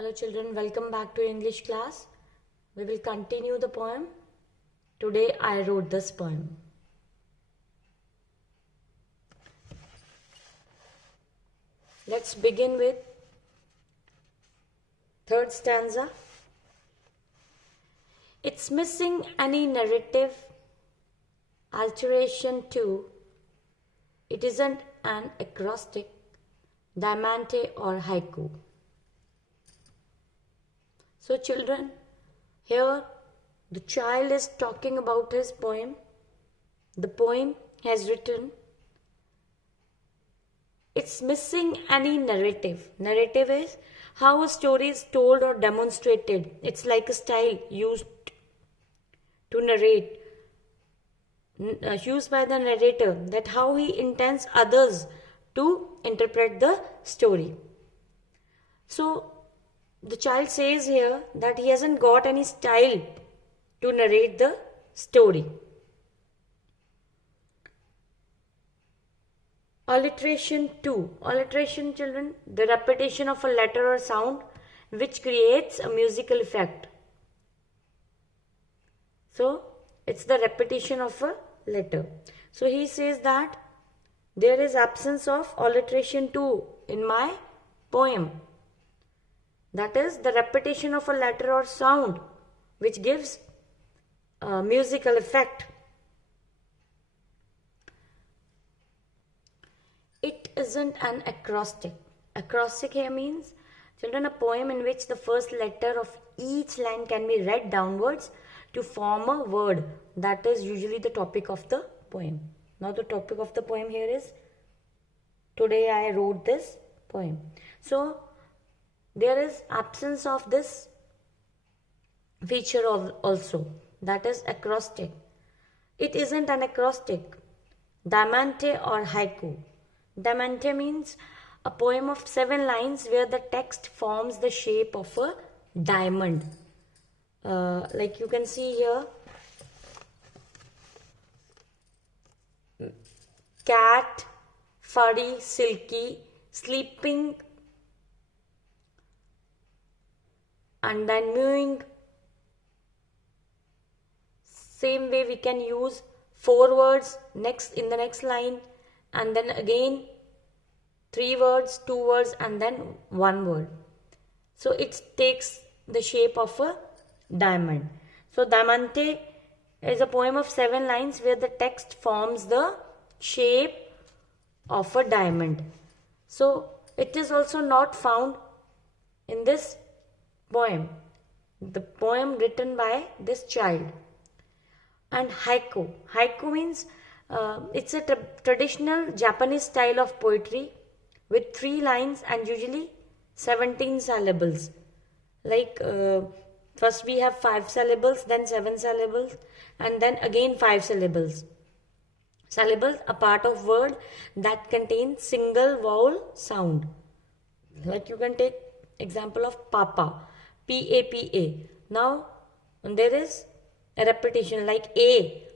Hello children, welcome back to English class. We will continue the poem. Today I wrote this poem. Let's begin with third stanza. It's missing any narrative alteration too. It isn't an acrostic, diamante or haiku. So children, here the child is talking about his poem. The poem has written, it's missing any narrative. Narrative is how a story is told or demonstrated. It's like a style used to narrate, used by the narrator, that how he intends others to interpret the story. So the child says here that he hasn't got any style to narrate the story. Alliteration 2. Alliteration, children, the repetition of a letter or sound which creates a musical effect. So it's the repetition of a letter. So he says that there is absence of alliteration 2 in my poem. That is the repetition of a letter or sound which gives a musical effect. It isn't an acrostic. Acrostic here means, children, a poem in which the first letter of each line can be read downwards to form a word. That is usually the topic of the poem. Now the topic of the poem here is, today I wrote this poem. So there is absence of this feature also, that is acrostic. It isn't an acrostic, diamante or haiku. Diamante means a poem of 7 lines where the text forms the shape of a diamond. Like you can see here, cat, furry, silky, sleeping, and then mewing. Same way we can use 4 words in the next line, and then again 3 words, 2 words, and then 1 word. So it takes the shape of a diamond. So Diamante is a poem of 7 lines where the text forms the shape of a diamond. So it is also not found in this poem, the poem written by this child. And haiku. Haiku means it's a traditional Japanese style of poetry with 3 lines and usually 17 syllables. Like first we have 5 syllables, then 7 syllables, and then again 5 syllables. Syllables, a part of word that contains single vowel sound. Like you can take example of papa, P-A-P-A. Now there is a repetition like A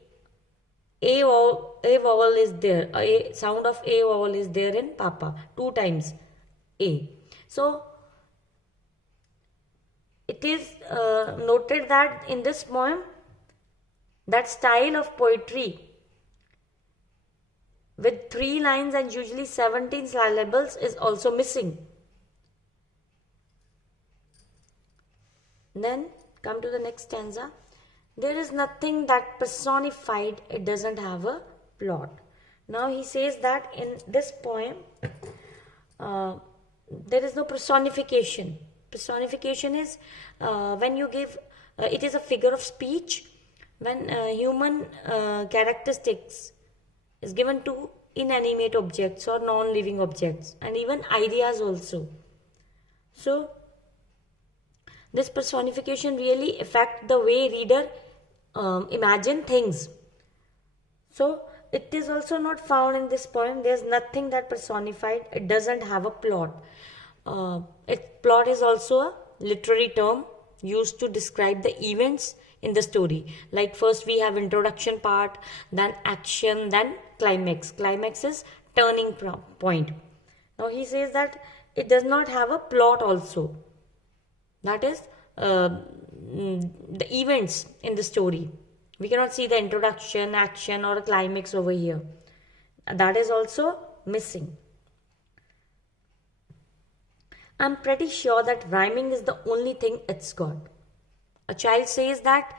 vowel is there, a sound of A vowel is there in papa, 2 times A. So it is noted that in this poem, that style of poetry with 3 lines and usually 17 syllables is also missing. Then come to the next stanza. There is nothing that personified, it doesn't have a plot. Now he says that in this poem, there is no personification. Personification is when you give, it is a figure of speech when human characteristics is given to inanimate objects or non-living objects, and even ideas also. So this personification really affects the way reader imagine things. So it is also not found in this poem. There is nothing that personified. It doesn't have a plot. Plot is also a literary term used to describe the events in the story. Like first we have introduction part, then action, then climax. Climax is turning point. Now he says that it does not have a plot also. That is the events in the story. We cannot see the introduction, action, or a climax over here. That is also missing. I'm pretty sure that rhyming is the only thing it's got. A child says that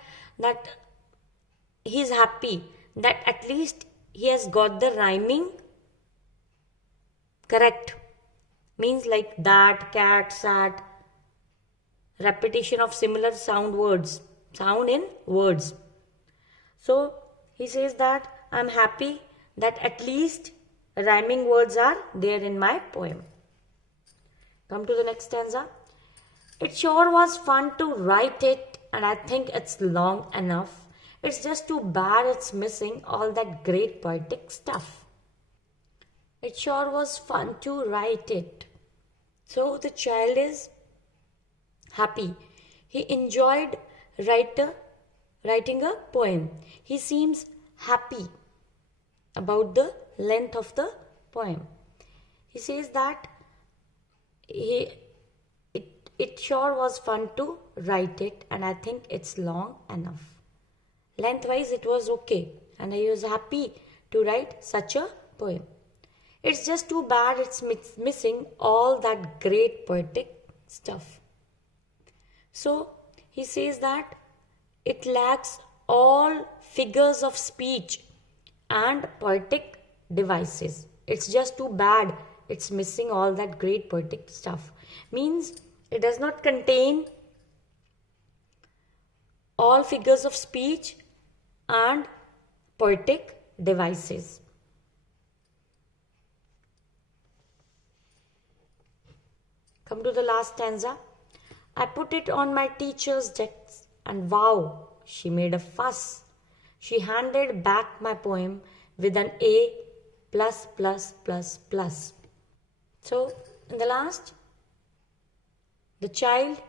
he's happy that at least he has got the rhyming correct. Means like that, cat, sat, repetition of similar sound in words. So he says that I'm happy that at least rhyming words are there in my poem. Come to the next stanza. It sure was fun to write it, and I think it's long enough. It's just too bad it's missing all that great poetic stuff. It sure was fun to write it. So the child is happy. He enjoyed writing a poem. He seems happy about the length of the poem. He says that it sure was fun to write it, and I think it's long enough. Lengthwise it was okay, and he was happy to write such a poem. It's just too bad it's missing all that great poetic stuff. So he says that it lacks all figures of speech and poetic devices. It's just too bad it's missing all that great poetic stuff. Means it does not contain all figures of speech and poetic devices. Come to the last stanza. I put it on my teacher's desk, and wow, she made a fuss. She handed back my poem with an A plus plus plus plus. So, in the last, the child,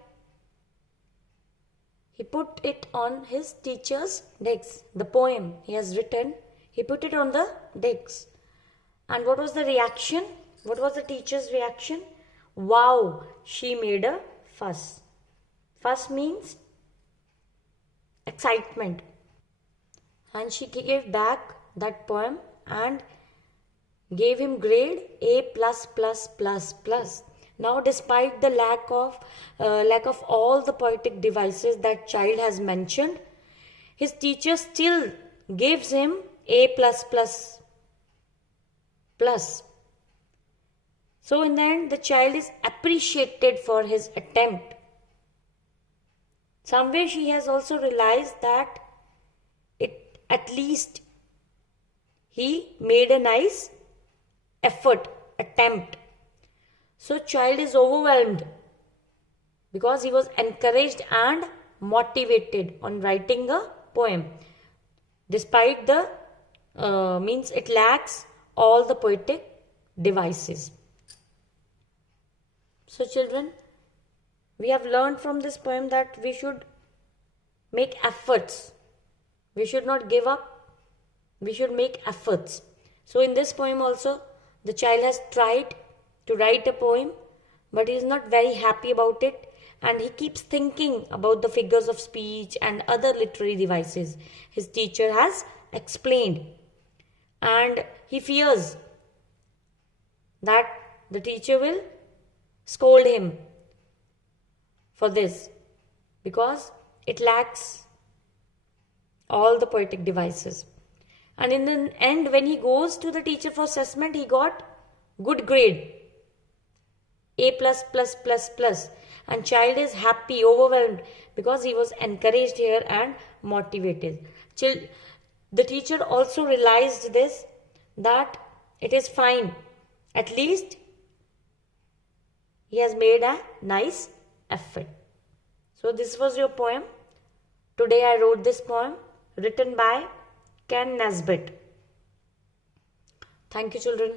he put it on his teacher's desk. The poem he has written, he put it on the desk. And what was the reaction? What was the teacher's reaction? Wow, she made a fuss. Fuss means excitement. And she gave back that poem and gave him grade A plus plus plus plus. Now, despite the lack of all the poetic devices that child has mentioned, his teacher still gives him A plus plus plus. So in the end, the child is appreciated for his attempt. Somewhere she has also realized that at least he made a nice attempt. So child is overwhelmed because he was encouraged and motivated on writing a poem. Despite the means it lacks all the poetic devices. So children, we have learned from this poem that we should make efforts. We should not give up. We should make efforts. So in this poem also, the child has tried to write a poem, but he is not very happy about it, and he keeps thinking about the figures of speech and other literary devices his teacher has explained, and he fears that the teacher will scold him for this because it lacks all the poetic devices. And in the end, when he goes to the teacher for assessment, he got good grade, A plus plus plus plus, and child is happy, overwhelmed because he was encouraged here and motivated. The teacher also realized this, that it is fine, at least he has made a nice effort. So this was your poem. Today I wrote this poem written by Ken Nesbitt. Thank you children.